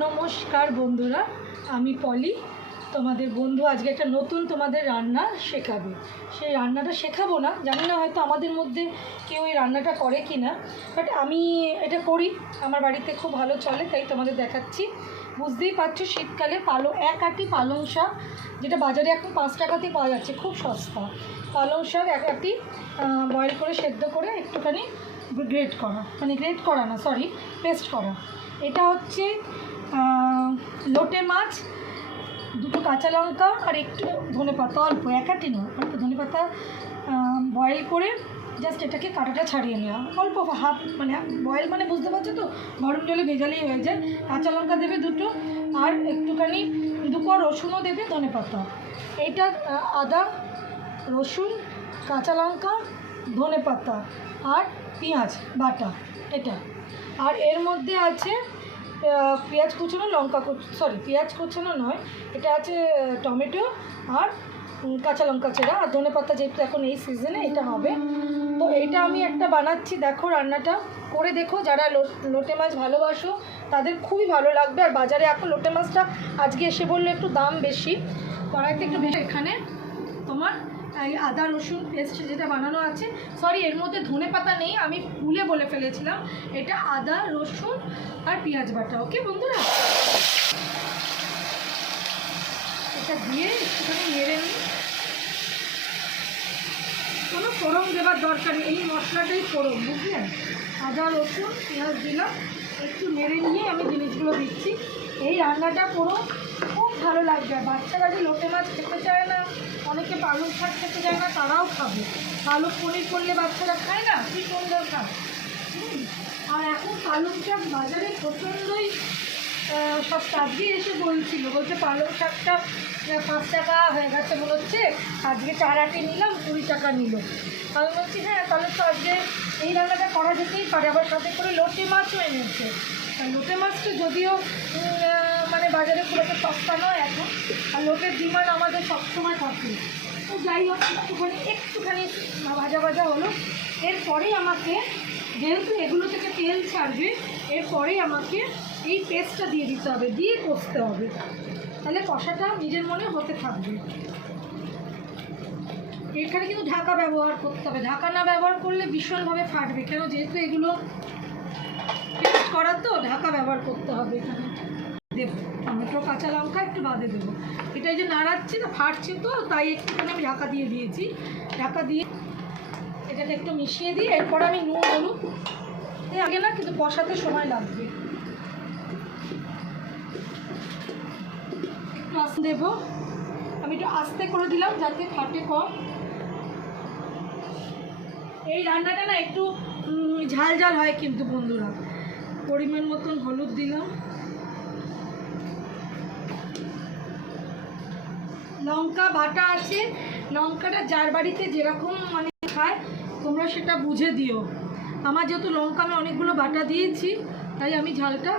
নমস্কার বন্ধুরা, আমি পলি, তোমাদের বন্ধু। আজকে একটা নতুন তোমাদের রান্না শেখাবে। সেই রান্নাটা শেখাবো না, জানি না হয়তো আমাদের মধ্যে কেউ এই রান্নাটা করে কি না, বাট আমি এটা করি, আমার বাড়িতে খুব ভালো চলে, তাই তোমাদের দেখাচ্ছি। বুঝতেই পারছো, শীতকালে এক আটি পালং শাক, যেটা বাজারে এখন 5 টাকাতেই পাওয়া যাচ্ছে, খুব সস্তা। পালং শাক এক আটি বয়েল করে সেদ্ধ করে একটুখানি গ্রেট করা, পেস্ট করা। এটা হচ্ছে লোটে মাছ, দুটো কাঁচা লঙ্কা আর একটু ধনেপাতা, অল্প একাটি নয়, অল্প ধনেপাতা বয়েল করে জাস্ট এটাকে কাঁটাটা ছাড়িয়ে নেওয়া, অল্প হাফ, বয়েল বুঝতে পারছো তো, গরম জলে ভেজালেই হয়ে যায়। কাঁচা লঙ্কা দেবে দুটো, আর একটুখানি 2 কোয়া রসুনও দেবে, ধনেপাতা। এইটা আদা, রসুন, কাঁচা লঙ্কা, ধনেপাতা আর পেঁয়াজ বাটা এটা। আর এর মধ্যে আছে পেঁয়াজ কুচানো, পেঁয়াজ কুচানো নয়, এটা আছে টমেটো আর কাঁচা লঙ্কা চেরা আর ধনেপাতা, যেহেতু এখন এই সিজনে এটা হবে। তো এইটা আমি একটা বানাচ্ছি, দেখো রান্নাটা করে দেখো। যারা লোটে মাছ ভালোবাসো তাদের খুবই ভালো লাগবে। আর বাজারে এখন লোটে মাছটা আজকে এসে বললে একটু দাম বেশি, কড়াইতে একটু বেশি। এখানে তোমার এই আদা রসুন পেস্ট যেটা বানানো আছে, এর মধ্যে ধনেপাতা নেই, আমি ভুলে বলে ফেলেছিলাম। এটা আদা রসুন আর পেঁয়াজ বাটা। ওকে বন্ধুরা, এটা দিয়ে একটুখানি নেড়ে নিই। কোনো ফোড়ন দেওয়ার দরকার নেই, এই মশলাটাই ফোড়ন, বুঝলেন? আদা রসুন পেঁয়াজ দিলাম, একটু নেড়ে নিয়ে আমি জিনিসগুলো দিচ্ছি। এই রান্নাটা করো, খুব ভালো লাগবে। বাচ্চারা যে লোটে মাছ খেতে চায় না, অনেকে পালং শাক খেতে চায় না, তারাও খাবে। পালক পনির করলে বাচ্চারা খায় না, কি সুন্দর খায়। আর এখন পালং শাক বাজারে প্রচণ্ডই সস্তা। আজকে এসে বলছে পালং শাকটা 5 টাকা হয়ে গেছে মনে হচ্ছে, আজকে 4 আটি নিলাম 20 টাকা নিল। আমি বলছি হ্যাঁ, তাহলে তো আজকে এই রান্নাটা করা যেতেই পারে। আবার সাথে করে লোটে মাছও এনেছে। লোটে মাছটা যদিও বাজারে খুব একটা সস্তা নয় এখন, আর লোটের ডিমান্ড আমাদের সবসময় থাকে। তো যাই হোক, একটুখানি ভাজা হলো। এরপরেই আমাকে, যেহেতু এগুলো থেকে তেল ছাড়বে, এরপরেই আমাকে এই পেস্টটা দিয়ে দিতে হবে, দিয়ে কষতে হবে, তাহলে কষাটা নিজের মনে হতে থাকবে। এখানে কিন্তু ঢাকা ব্যবহার করতে হবে, ঢাকা না ব্যবহার করলে ভীষণভাবে ফাটবে, কেন যেহেতু এগুলো পেস্ট করা, তো ঢাকা ব্যবহার করতে হবে। এখানে দেবো টমেটো কাঁচা লঙ্কা একটু বাদে দেবো। এটা যে নাড়াচ্ছি না, ফাটছে তো, তাই একটুখানি আমি ঢাকা দিয়ে দিয়েছি। ঢাকা দিয়ে এটাকে একটু মিশিয়ে দিই। এরপর আমি নুন হলুদ আগে না, কিন্তু কষাতে সময় লাগবে। একটু আস্তে দেবো, আমি একটু আস্তে করে দিলাম যাতে ফাটে কম। এই রান্নাটা না একটু ঝাল হয় কিন্তু বন্ধুরা। পরিমাণ মতন হলুদ দিলাম, লঙ্কা বাটা আছে। লঙ্কাটা যার বাড়িতে যেরকম খায় তোমরা সেটা বুঝে দিও। আমার যেহেতু লঙ্কা আমি অনেকগুলো বাটা দিয়েছি, তাই আমি ঝালটা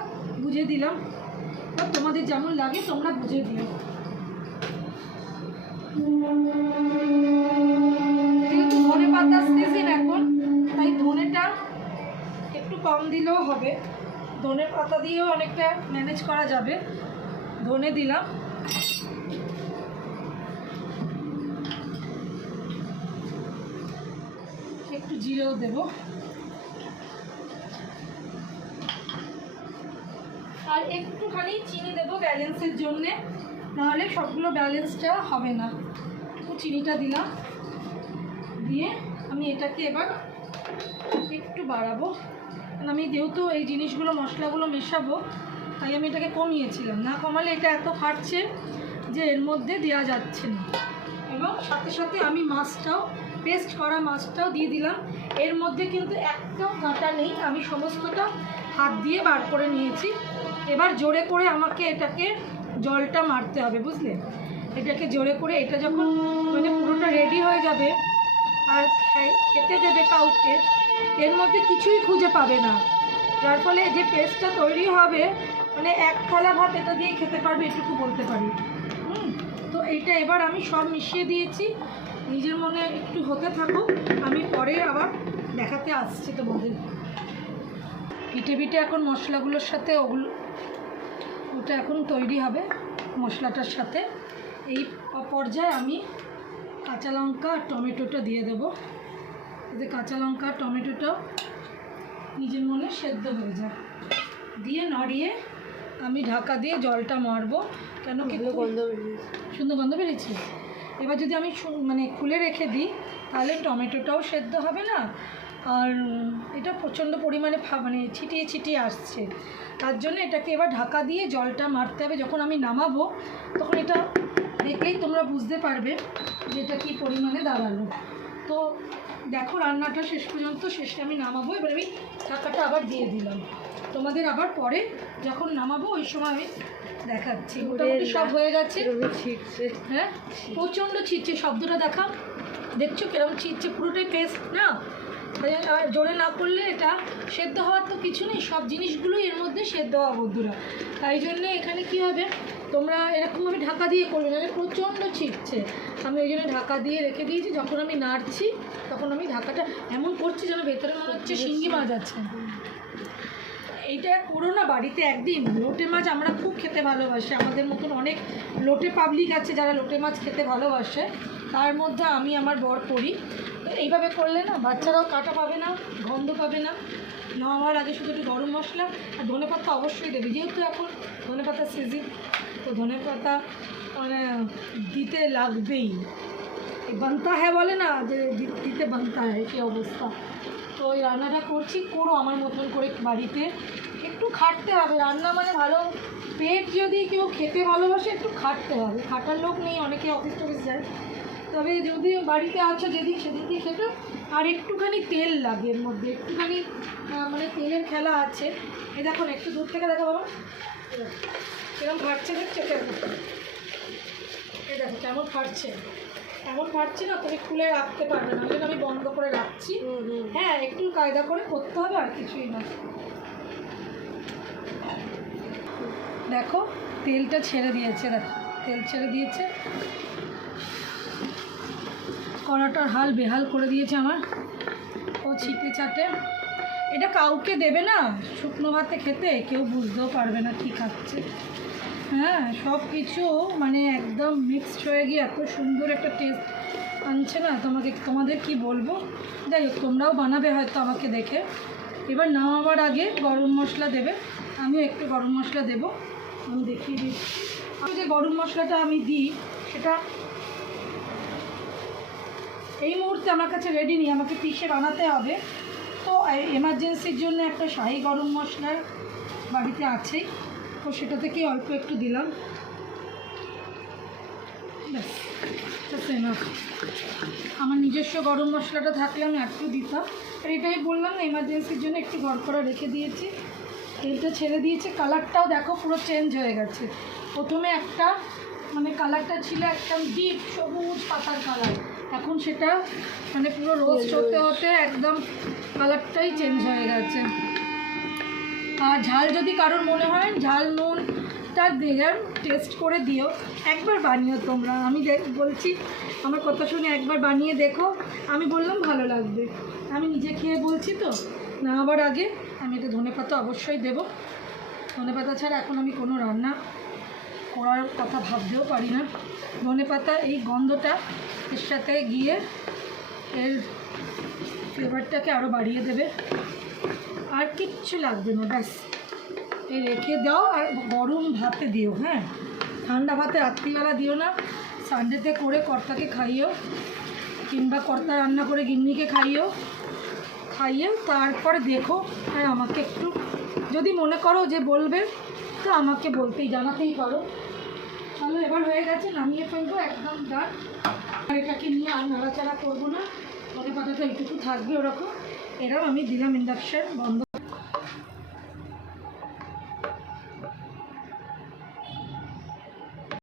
বুঝে দিলাম। তোমাদের যেমন লাগে তোমরা বুঝে দিও। যেহেতু ধনে পাতার সিজন এখন, তাই ধনেটা একটু কম দিলেও হবে। ধনে পাতা দিয়েও অনেকটা ম্যানেজ করা যাবে। ধনে দিলাম, একটু জিরেও দেব, আর একটুখানি চিনি দেবো ব্যালেন্সের জন্যে, নাহলে সবগুলো ব্যালেন্সটা হবে না। একটু চিনিটা দিলাম, দিয়ে আমি এটাকে এবার একটু বাড়াবো। কারণ আমি যেহেতু এই জিনিসগুলো মশলাগুলো মেশাবো, তাই আমি এটাকে কমিয়েছিলাম, না কমালে এটা এত ফাটছে যে এর মধ্যে দেওয়া যাচ্ছে না। এবং সাথে সাথে আমি পেস্ট করা মাছটাও দিয়ে দিলাম। এর মধ্যে কিন্তু একটাও কাঁটা নেই, আমি সমস্তটা হাত দিয়ে বার করে নিয়েছি। এবার জোরে করে আমাকে এটাকে জলটা মারতে হবে, বুঝলে? এটাকে জোরে করে, এটা যখন পুরোটা রেডি হয়ে যাবে আর খেতে দেবে কাউকে, এর মধ্যে কিছুই খুঁজে পাবে না, যার ফলে যে পেস্টটা তৈরি হবে, এক থালা ভাত এটা দিয়ে খেতে পারবে, এটুকু বলতে পারি। তো এইটা এবার আমি সব মিশিয়ে দিয়েছি। নিজের মনে একটু হতে থাকুক, আমি পরে আবার দেখাতে আসছি তোমাদের। পিঠে এখন মশলাগুলোর সাথে ওগুলো ওটা এখন তৈরি হবে মশলাটার সাথে। এই পর্যায়ে আমি কাঁচা লঙ্কা আর টমেটোটা দিয়ে দেবো, যাতে কাঁচা লঙ্কা আর টমেটোটাও নিজের মনে সেদ্ধ হয়ে যায়। দিয়ে নড়িয়ে আমি ঢাকা দিয়ে জলটা মারবো, কেন কি সুন্দর গন্ধ বেরিয়েছে। এবার যদি আমি মানে খুলে রেখে দিই তাহলে টমেটোটাও সেদ্ধ হবে না, আর এটা প্রচণ্ড পরিমাণে মানে ছিটিয়ে ছিটিয়ে আসছে। তার জন্য এটাকে এবার ঢাকা দিয়ে জলটা মারতে হবে। যখন আমি নামাবো তখন এটা দেখলেই তোমরা বুঝতে পারবে যে এটা কী পরিমাণে দাঁড়ালো। তো দেখো রান্নাটা শেষ পর্যন্ত, শেষে আমি নামাবো। এবার আমি ঢাকাটা আবার দিয়ে দিলাম, তোমাদের আবার পরে যখন নামাবো ওই সময় আমি দেখাচ্ছি। মোটামুটি সব হয়ে গেছে। হ্যাঁ, প্রচণ্ড ছিটছে, শব্দটা দেখাও, দেখছো কিরকম ছিটছে, পুরোটাই পেস্ট না। আর জোরে না করলে এটা সেদ্ধ হওয়ার তো কিছু নেই, সব জিনিসগুলোই এর মধ্যে সেদ্ধ হওয়া বন্ধুরা। তাই জন্যে এখানে কী হবে, তোমরা এরকমভাবে ঢাকা দিয়ে করবে না, প্রচণ্ড ছিটছে। আমি ওই জন্য ঢাকা দিয়ে রেখে দিয়েছি। যখন আমি নাড়ছি তখন আমি ঢাকাটা এমন করছি যেন ভেতরে মনে হচ্ছে শিঙ্গি মাছ আছে। এইটা করো না বাড়িতে একদিন। লোটে মাছ আমরা খুব খেতে ভালোবাসি, আমাদের মতন অনেক লোটে পাবলিক আছে যারা লোটে মাছ খেতে ভালোবাসে, তার মধ্যে আমি আমার বর করি। তো এইভাবে করলে না বাচ্চারাও কাটা পাবে না, গন্ধ পাবে না। নামাবার আগে শুধু একটু গরম মশলা আর ধনেপাতা অবশ্যই দেবে, যেহেতু এখন ধনেপাতার সিজন, তো ধনেপাতা মানে দিতে লাগবেই। বানতা হ্যাঁ বলে না, যে দিতে বানতা হ্যাঁ, সেই অবস্থা। তো ওই রান্নাটা করছি, করো আমার মতন করে বাড়িতে। একটু খাটতে হবে, রান্না মানে ভালো পেট যদি কেউ খেতে ভালোবাসে একটু খাটতে হবে। খাটার লোক নেই, অনেকে অফিস টফিস যায়, তবে যদি বাড়িতে আছো যেদিন সেদিনকে খেতে। আর একটুখানি তেল লাগে এর মধ্যে, একটুখানি মানে তেলের খেলা আছে। এই দেখো একটু দূর থেকে দেখো বাবা, কেরম ফাটছে, দেখছো কেমন, এই দেখো কেমন ফাটছে। এমন ফাটছে না, তুমি খুলে রাখতে পারবে না, ওই জন্য আমি বন্ধ করে রাখছি। হ্যাঁ, একটু কায়দা করে করতে হবে, আর কিছুই না। দেখো তেলটা ছেড়ে দিয়েছে, দেখো তেল ছেড়ে দিয়েছে। কড়াটার হাল বেহাল করে দিয়েছে আমার, ও ছিটে চাটে। এটা কাউকে দেবে না শুকনো ভাতে খেতে, কেউ বুঝতেও পারবে না কী খাচ্ছে। হ্যাঁ, সব কিছু মানে একদম মিক্সড হয়ে গিয়ে এত সুন্দর একটা টেস্ট আনছে না, তোমাদের কি বলবো। যাই হোক, তোমরাও বানাবে হয়তো আমাকে দেখে। এবার নামাবার আগে গরম মশলা দেবে, আমিও একটু গরম মশলা দেবো, আমি দেখিয়ে দিই। আমি যে গরম মশলাটা আমি দিই সেটা এই মুহূর্তে আমার কাছে রেডি নেই, আমাকে পিষে বানাতে হবে। তো এমার্জেন্সির জন্য একটা শাহি গরম মশলা বাড়িতে আছেই, তো সেটা থেকে অল্প একটু দিলাম, ব্যাস না। আমার নিজস্ব গরম মশলাটা থাকলে আমি একটু দিতাম, আর এটাই বললাম এমার্জেন্সির জন্য একটু গড় করা রেখে দিয়েছি। তেলটা ছেড়ে দিয়েছে, কালারটাও দেখো পুরো চেঞ্জ হয়ে গেছে। প্রথমে একটা মানে কালারটা ছিল একদম ডিপ সবুজ পাতার কালার, এখন সেটা মানে পুরো রোস্ট হতে হতে একদম কালারটাই চেঞ্জ হয়ে গেছে। আর ঝাল যদি কারোর মনে হয়, ঝাল নুনটা দিয়ে টেস্ট করে দিও, একবার বানিও তোমরা। আমি বলছি আমার কথা শুনে একবার বানিয়ে দেখো, আমি বললাম ভালো লাগবে। আমি নিজে খেয়ে বলছি তো। নামাবার আগে আমি এটা ধনেপাতা অবশ্যই দেব, ধনেপাতা ছাড়া এখন আমি কোনো রান্না করার কথা ভাবতেও পারি না। ধনেপাতা এই গন্ধটা এর সাথে গিয়ে এর ফ্লেভারটাকে আরও বাড়িয়ে দেবে, আর কিচ্ছু লাগবে না, ব্যাস। এই রেখে দাও, আর গরম ভাতে দিও। হ্যাঁ, ঠান্ডা ভাতে রাত্রিবেলা দিও না, সানডেতে করে কর্তাকে খাইও, কিংবা কর্তা রান্না করে গিন্নিকে খাইও, তারপরে দেখো। আর আমাকে একটু যদি মনে করো যে বলবে, তো আমাকে জানাতেই পারো। তাহলে এবার হয়ে গেছে, নামিয়ে ফেলবো, একদম ডান। আর এটাকে নিয়ে আর নাড়াচাড়া করবো না, ধনেপাতাটা এইটুকু থাকবে ওরকম। এরাও আমি দিলাম, ইন্ডাকশন বন্ধ।